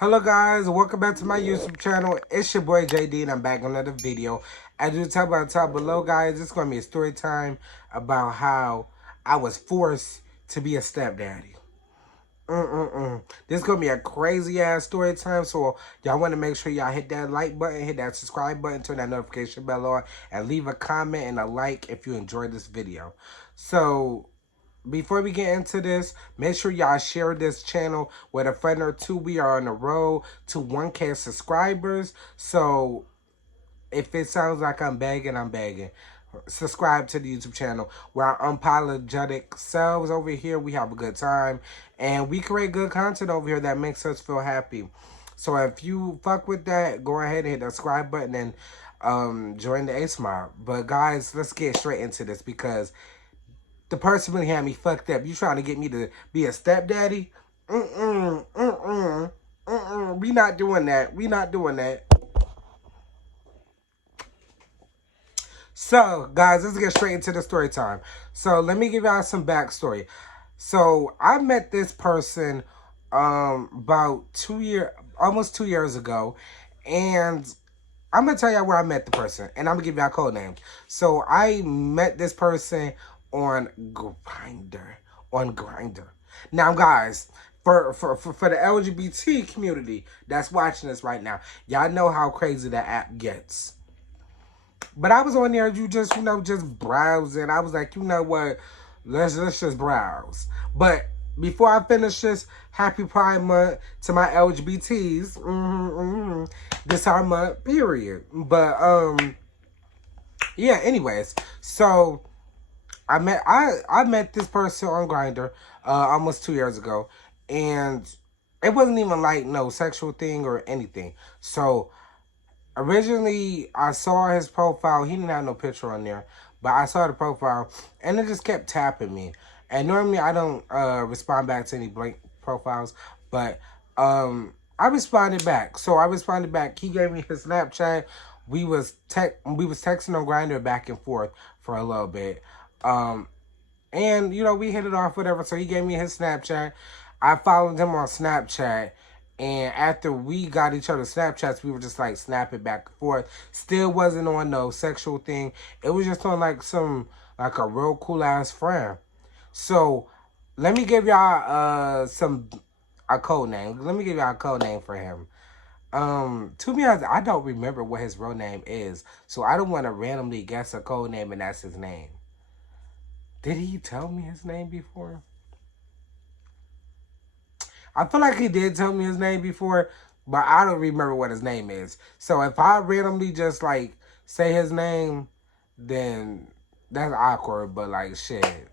Hello guys, welcome back to my YouTube channel. It's your boy JD and I'm back on another video. As you tell by the top below guys, it's going to be a story time about how I was forced to be a stepdaddy. This is going to be a crazy ass story time, so y'all want to make sure y'all hit that like button, hit that subscribe button, turn that notification bell on, and leave a comment and a like if you enjoyed this video. So before we get into this, make sure y'all share this channel with a friend or two. We are on the road to 1K subscribers. So if it sounds like I'm begging, I'm begging. Subscribe to the YouTube channel. We're our unapologetic selves over here. We have a good time. And we create good content over here that makes us feel happy. So if you fuck with that, go ahead and hit the subscribe button and join the Emasail. But guys, let's get straight into this because the person really had me fucked up. You trying to get me to be a stepdaddy? We not doing that. We not doing that. So, guys, let's get straight into the story time. So, let me give y'all some backstory. So, I met this person about almost 2 years ago, and I'm gonna tell y'all where I met the person, and I'm gonna give y'all a code name. So, I met this person on Grindr. On Grindr. Now, guys, for the LGBT community that's watching this right now, y'all know how crazy that app gets. But I was on there, just browsing. I was like, you know what? Let's just browse. But before I finish this, happy Pride Month to my LGBTs. This our month, period. But yeah. Anyways, so I met this person on Grindr almost 2 years ago, and it wasn't even like no sexual thing or anything. So originally, I saw his profile. He didn't have no picture on there, but I saw the profile, and it just kept tapping me. And normally, I don't respond back to any blank profiles, but I responded back. So I responded back. He gave me his Snapchat. We was texting on Grindr back and forth for a little bit. And we hit it off, whatever. So he gave me his Snapchat. I followed him on Snapchat. And after we got each other's Snapchats, we were just like snapping back and forth. Still wasn't on no sexual thing. It was just on like a real cool ass friend. So let me give y'all a code name. Let me give y'all a code name for him. To be honest, I don't remember what his real name is. So I don't want to randomly guess a code name and that's his name. Did he tell me his name before? I feel like he did tell me his name before, but I don't remember what his name is. So if I randomly just like say his name, then that's awkward, but like shit.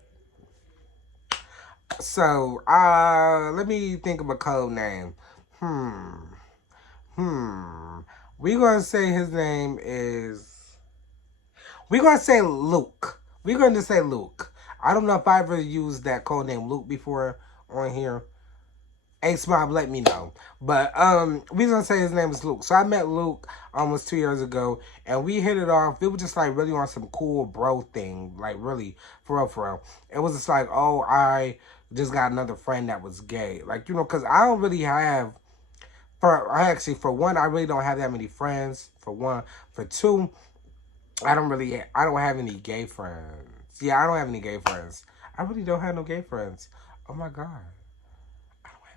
So let me think of a code name. We're gonna say his name is we're gonna say Luke. We're gonna say Luke. I don't know if I ever used that code name Luke before on here. Emasail, let me know. But we're gonna say his name is Luke. So I met Luke almost 2 years ago, and we hit it off. It was just like really on some cool bro thing, like really for real, for real. It was just like, oh, I just got another friend that was gay, like because I don't really have. For one, I really don't have that many friends. For one, for two, I don't have any gay friends. Yeah, I don't have any gay friends. I really don't have no gay friends. Oh my god.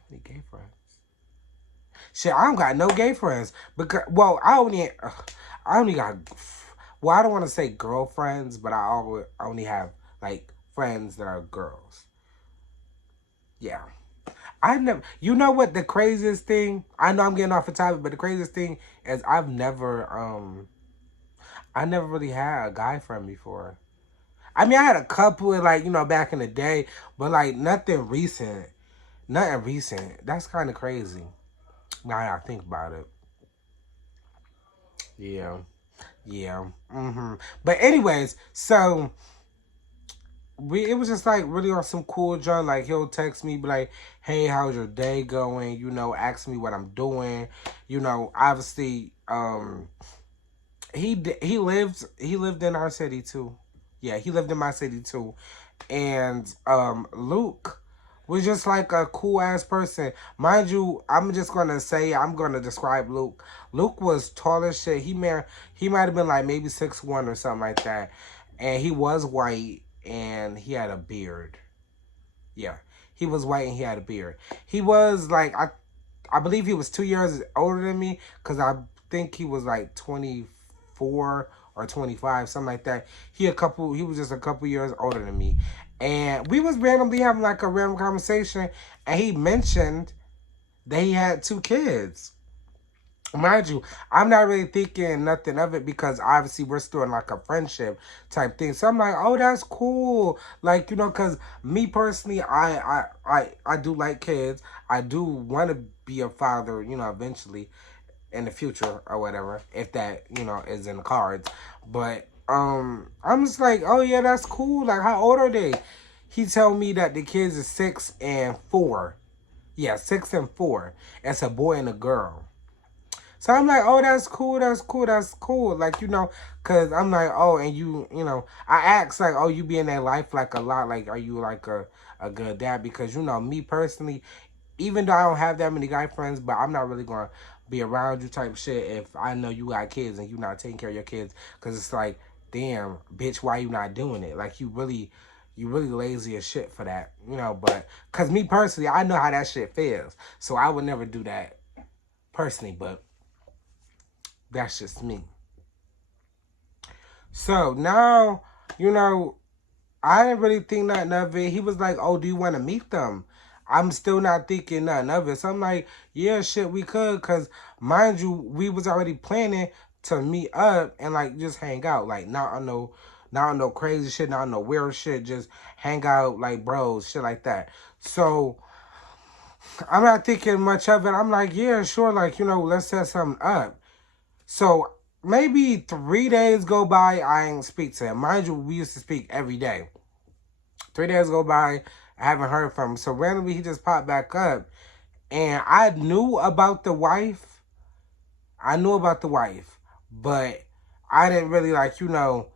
Any gay friends? Shit, I don't got no gay friends because I only got I don't want to say girlfriends, but I only have like friends that are girls. Yeah, I never. You know what the craziest thing? I know I'm getting off the topic, but the craziest thing is I never really had a guy friend before. I mean, I had a couple like back in the day, but like nothing recent. Nothing recent. That's kind of crazy. Now I think about it. Yeah. Yeah. But anyways, so it was just like really on some cool joint. Like he'll text me, be like, "Hey, how's your day going?" Ask me what I'm doing. Obviously, he lived in our city too. Yeah, he lived in my city too, and Luke was just like a cool ass person. Mind you, I'm just gonna say I'm gonna describe Luke. Luke was tall as shit. He might have been like maybe 6'1" or something like that. And he was white and he had a beard. Yeah. He was white and he had a beard. He was like I believe he was 2 years older than me because I think he was like 24 or 25, something like that. He was just a couple years older than me. And we was randomly having like a random conversation and he mentioned that he had 2 kids. Mind you, I'm not really thinking nothing of it because obviously we're still in like a friendship type thing. So I'm like, oh, that's cool. Like, because me personally, I do like kids. I do want to be a father, eventually in the future or whatever, if that, is in the cards. But I'm just like, oh yeah, that's cool. Like, how old are they? He told me that the kids are 6 and 4. Yeah, 6 and 4. It's a boy and a girl. So I'm like, oh, that's cool, that's cool, that's cool. Like, because I'm like, oh, and I asked, like, oh, you be in their life, like, a lot. Like, are you, like, a good dad? Because, me personally, even though I don't have that many guy friends, but I'm not really going to be around you type shit if I know you got kids and you not taking care of your kids. Because it's like, damn, bitch, why you not doing it? Like, you really lazy as shit for that, but, because me personally, I know how that shit feels. So I would never do that personally, but that's just me. So now, you know, I didn't really think nothing of it. He was like, oh, do you want to meet them? I'm still not thinking nothing of it. So I'm like, yeah, shit, we could. Because, mind you, we was already planning to meet up and, like, just hang out. Like, not on no crazy shit, not on no weird shit. Just hang out like bros, shit like that. So I'm not thinking much of it. I'm like, yeah, sure. Like, let's set something up. So maybe 3 days go by, I ain't speak to him. Mind you, we used to speak every day. 3 days go by, I haven't heard from him. So randomly, he just popped back up. And I knew about the wife. I knew about the wife. But I didn't really you know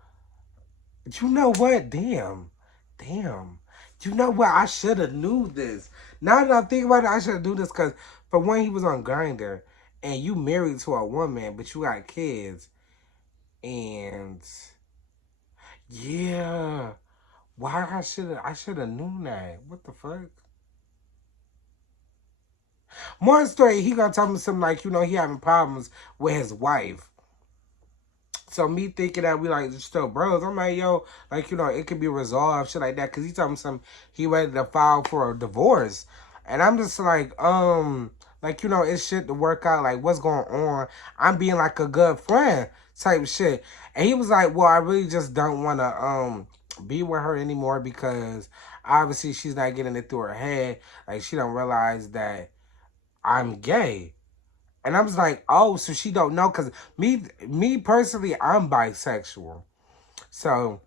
what? Damn. Damn. You know what? I should have knew this. Now that I'm thinking about it, I should have knew this because for one, he was on Grindr. And you married to a woman, but you got kids. And yeah, why I should have known that. What the fuck? More story. He gonna tell me something like he having problems with his wife. So me thinking that we like still bros, I'm like, yo, like, it could be resolved, shit like that. Cause he told me some he ready to file for a divorce. And I'm just like, it's shit to work out, like what's going on. I'm being like a good friend type shit. And he was like, well, I really just don't wanna be with her anymore because obviously she's not getting it through her head. Like she don't realize that I'm gay. And I was like, oh, so she don't know, cause me personally, I'm bisexual. So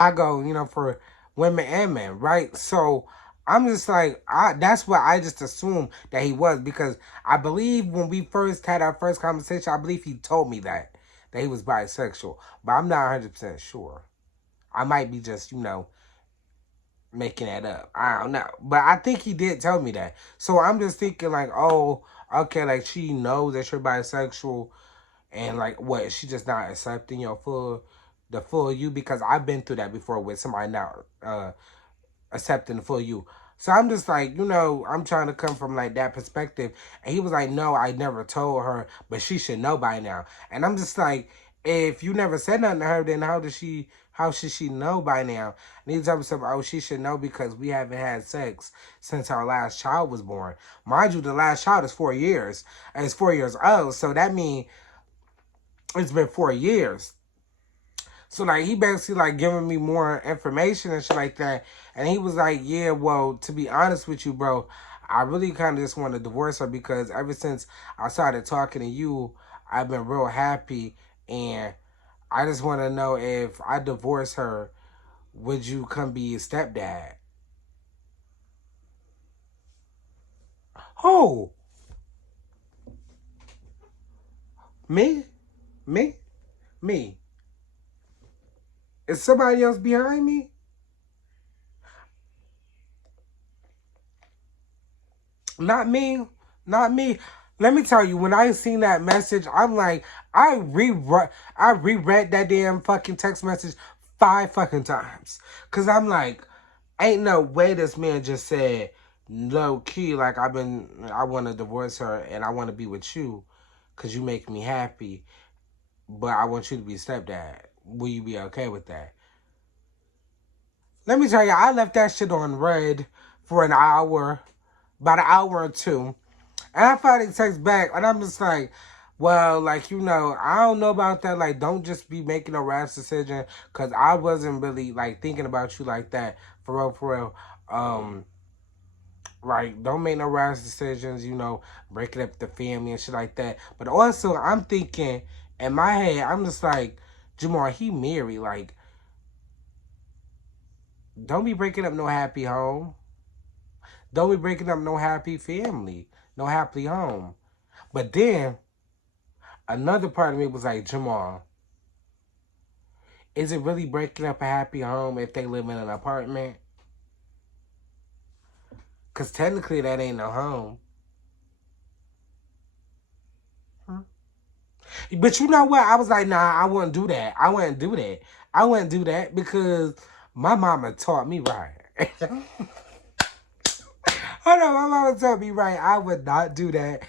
I go, for women and men, right? So I'm just like, that's what I just assumed that he was because I believe when we first had our first conversation, I believe he told me that he was bisexual, but I'm not 100% sure. I might be just, making that up. I don't know. But I think he did tell me that. So I'm just thinking like, oh, okay, like she knows that you're bisexual and like what, she just not accepting the full you because I've been through that before with somebody not accepting the full you. So I'm just like, I'm trying to come from like that perspective. And he was like, no, I never told her, but she should know by now. And I'm just like, if you never said nothing to her, then how should she know by now? And he told me something, oh, she should know because we haven't had sex since our last child was born. Mind you, the last child is 4 years. And it's 4 years old. So that means it's been 4 years. So like he basically like giving me more information and shit like that. And he was like, yeah, well, to be honest with you, bro, I really kind of just want to divorce her because ever since I started talking to you, I've been real happy. And I just want to know if I divorce her, would you come be a stepdad? Oh, me? Me? Me? Is somebody else behind me? Not me. Not me. Let me tell you, when I seen that message, I'm like, I reread that damn fucking text message 5 fucking times. Cause I'm like, ain't no way this man just said low key, like I wanna divorce her and I wanna be with you cause you make me happy, but I want you to be stepdad. Will you be okay with that? Let me tell you, I left that shit on red for an hour, about an hour or two. And I finally text back, and I'm just like, well, like, I don't know about that. Like, don't just be making a rash decision, because I wasn't really, like, thinking about you like that, for real, for real. Like, don't make no rash decisions, breaking up the family and shit like that. But also, I'm thinking, in my head, I'm just like, Jamar, he married. Like, don't be breaking up no happy home. Don't be breaking up no happy family, no happy home. But then, another part of me was like, Jamal, is it really breaking up a happy home if they live in an apartment? Because technically that ain't no home. But you know what? I was like, nah, I wouldn't do that. I wouldn't do that. I wouldn't do that because my mama taught me right. Hold on, my mama taught me right. I would not do that.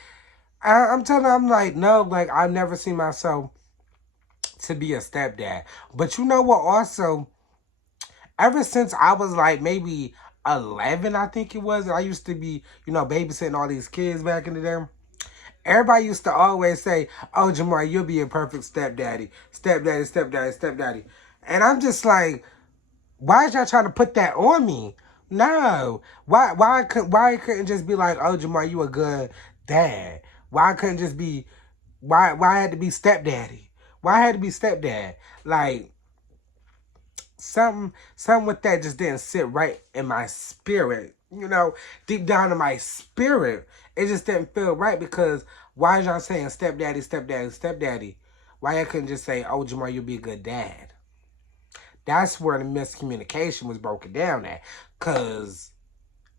I'm telling her, I'm like, no, like, I've never seen myself to be a stepdad. But you know what? Also, ever since I was like maybe 11, I think it was, I used to be, babysitting all these kids back in the day. Everybody used to always say, oh, Jamar, you'll be a perfect stepdaddy. Stepdaddy, stepdaddy, stepdaddy. And I'm just like, why is y'all trying to put that on me? No. Why it couldn't just be like, oh, Jamar, you a good dad? Why it couldn't just be, why it had to be stepdaddy? Why it had to be stepdad? Like, something with that just didn't sit right in my spirit. Deep down in my spirit, it just didn't feel right because why is y'all saying stepdaddy, stepdaddy, stepdaddy? Why I couldn't just say, oh, Jamar, you'll be a good dad? That's where the miscommunication was broken down at. Cause,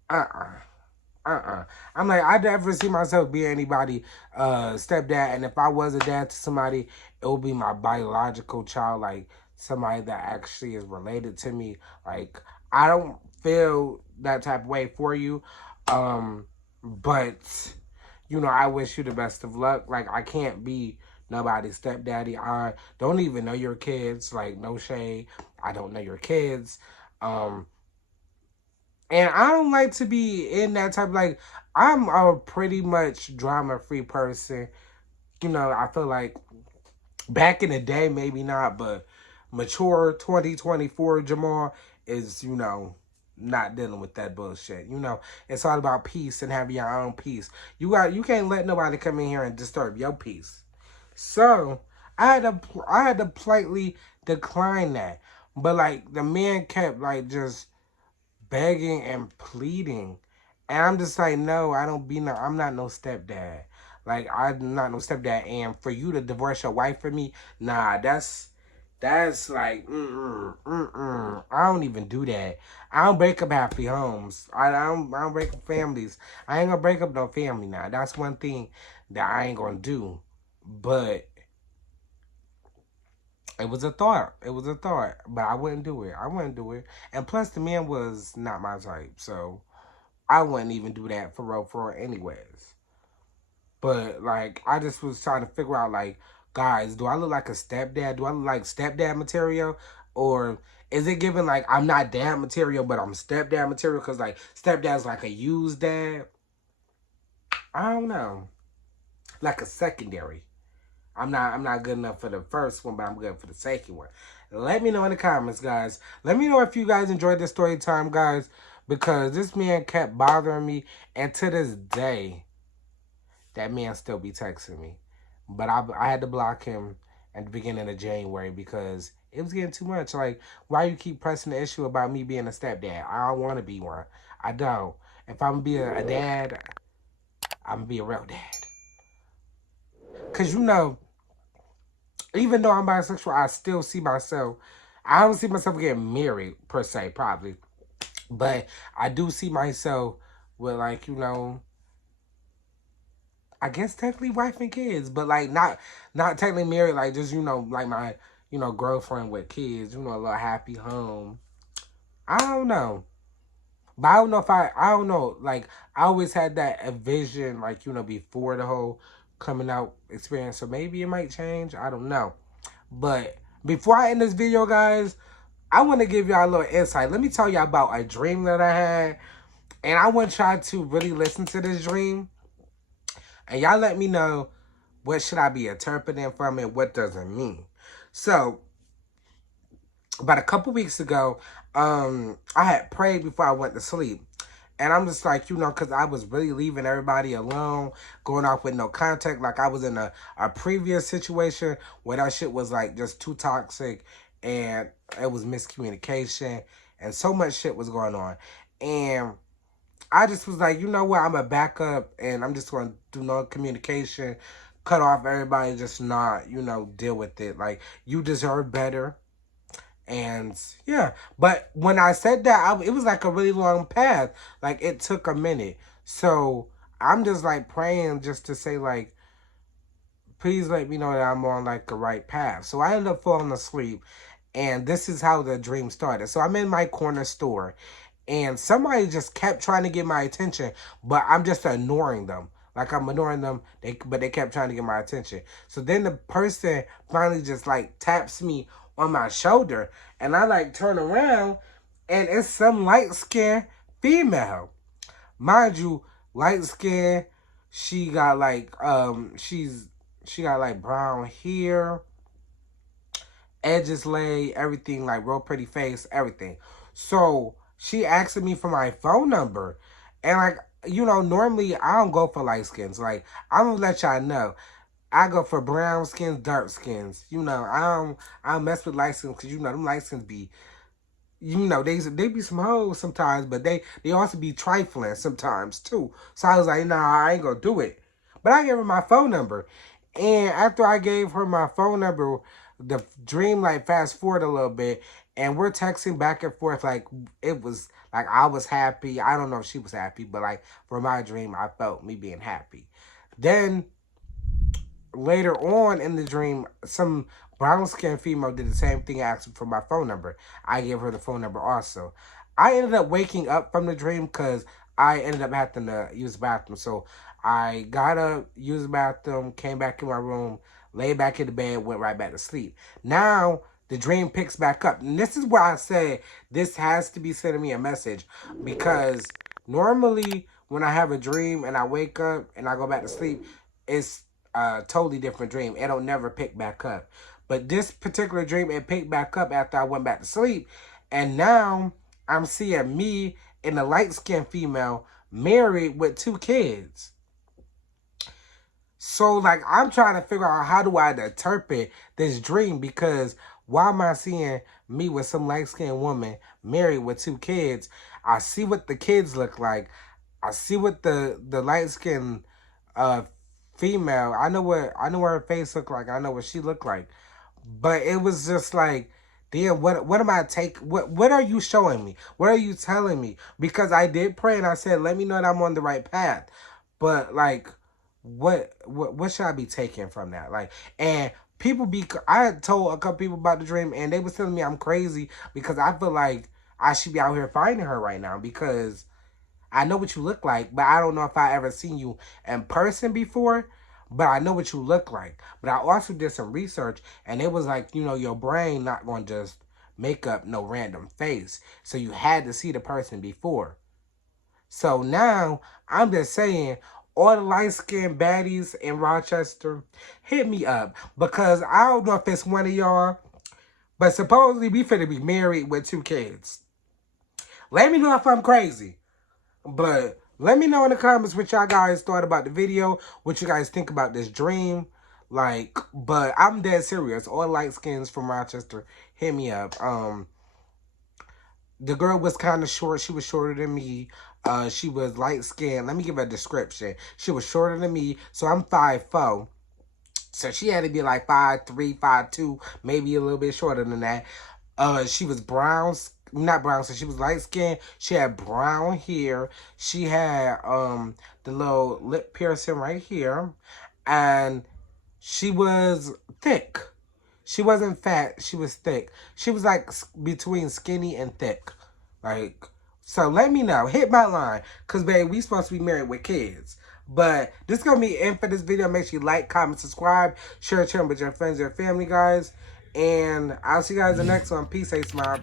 uh-uh. I'm like, I never see myself being anybody stepdad, and if I was a dad to somebody, it would be my biological child, like somebody that actually is related to me. Like, I don't feel that type of way for you. But I wish you the best of luck. Like, I can't be nobody's stepdaddy. I don't even know your kids. Like, no shade. I don't know your kids. And I don't like to be in that type of, like, I'm a pretty much drama free person. I feel like back in the day, maybe not, but mature 2024 Jamal is, not dealing with that bullshit. It's all about peace and having your own peace. You can't let nobody come in here and disturb your peace. So I had to politely decline that. But like the man kept like just begging and pleading. And I'm just like, no, I'm not no stepdad. Like, I'm not no stepdad. And for you to divorce your wife for me, nah, that's like, I don't even do that. I don't break up happy homes. I don't break up families. I ain't gonna break up no family now. That's one thing that I ain't gonna do. But it was a thought. It was a thought. But I wouldn't do it. I wouldn't do it. And plus, the man was not my type. So I wouldn't even do that for real, anyways. But, like, I just was trying to figure out, like, guys, do I look like a stepdad? Do I look like stepdad material? Or is it given, like, I'm not dad material, but I'm stepdad material? Because, like, stepdad's like a used dad. I don't know. Like a secondary. I'm not good enough for the first one, but I'm good for the second one. Let me know in the comments, guys. Let me know if you guys enjoyed this story time, guys, because this man kept bothering me, and to this day, that man still be texting me. But I had to block him at the beginning of January because it was getting too much. Like, why you keep pressing the issue about me being a stepdad? I don't want to be one. I don't. If I'm going to be a dad, I'm going to be a real dad. Because, even though I'm bisexual, I still see myself. I don't see myself getting married per se, probably, but I do see myself with, like, I guess technically wife and kids, but like not technically married, like just like my girlfriend with kids, a little happy home. I don't know. But I don't know if I don't know. Like I always had that a vision, like before the whole coming out experience. So maybe it might change. I don't know. But before I end this video, guys, I want to give y'all a little insight. Let me tell y'all about a dream that I had, and I want y'all to really listen to this dream, and y'all let me know what should I be interpreting from it, what does it mean. So about a couple weeks ago, I had prayed before I went to sleep. And I'm just like, because I was really leaving everybody alone, going off with no contact. Like I was in a previous situation where that shit was like just too toxic and it was miscommunication and so much shit was going on. And I just was like, you know what, I'm going to back up and I'm just going to do no communication, cut off everybody, just not, deal with it. Like, you deserve better. And yeah, but when I said that, it was like a really long path. Like it took a minute. So I'm just like praying just to say like, please let me know that I'm on like the right path. So I ended up falling asleep. And this is how the dream started. So I'm in my corner store and somebody just kept trying to get my attention, but I'm just ignoring them. Like I'm ignoring them, but they kept trying to get my attention. So then the person finally just like taps me on my shoulder, and I like turn around, and it's some light skinned female, mind you, light skin. She got like she got like brown hair, edges laid, everything like real pretty face, everything. So she asked me for my phone number. And like, normally I don't go for light skins. Like, I'm gonna let y'all know. I go for brown skins, dark skins. I don't mess with light skins because them light skins be they be some hoes sometimes, but they also be trifling sometimes too. So I was like, nah, I ain't gonna do it. But I gave her my phone number. And after I gave her my phone number, the dream like fast forward a little bit, and we're texting back and forth like it was like I was happy. I don't know if she was happy, but like for my dream, I felt me being happy. Then later on in the dream, some brown skinned female did the same thing, asked for my phone number. I gave her the phone number also. I ended up waking up from the dream because I ended up having to use the bathroom. So I got up, used the bathroom, came back in my room, laid back in the bed, went right back to sleep. Now the dream picks back up. And this is where I say this has to be sending me a message, because normally when I have a dream and I wake up and I go back to sleep, it's a totally different dream. It'll never pick back up. But this particular dream, it picked back up after I went back to sleep. And now I'm seeing me and a light-skinned female married with 2 kids. So, like, I'm trying to figure out how do I interpret this dream, because why am I seeing me with some light-skinned woman married with 2 kids? I see what the kids look like. I see what the light-skinned female, I know what her face looked like. I know what she looked like. But it was just like, damn, what am I what are you showing me? What are you telling me? Because I did pray and I said, let me know that I'm on the right path. But like, what should I be taking from that? Like, and I told a couple people about the dream and they was telling me I'm crazy because I feel like I should be out here finding her right now, because I know what you look like, but I don't know if I ever seen you in person before, but I know what you look like. But I also did some research, and it was like, your brain not going to just make up no random face. So you had to see the person before. So now, I'm just saying, all the light-skinned baddies in Rochester, hit me up. Because I don't know if it's one of y'all, but supposedly we finna be married with 2 kids. Let me know if I'm crazy. But let me know in the comments what y'all guys thought about the video, what you guys think about this dream. Like, but I'm dead serious. All light skins from Rochester, hit me up. The girl was kind of short. She was shorter than me. She was light skinned. Let me give her a description. She was shorter than me, so I'm 5'4". So she had to be like 5'3", 5'2", maybe a little bit shorter than that. She was brown, not brown, so she was light skinned. She had brown hair. She had the little lip piercing right here, and she was thick. She wasn't fat. She was thick. She was like between skinny and thick. Like, so let me know. Hit my line. Because, babe, we supposed to be married with kids. But this is going to be it for this video. Make sure you like, comment, subscribe. Share it with your friends and family, guys. And I'll see you guys in the next one. Peace, hey, smile.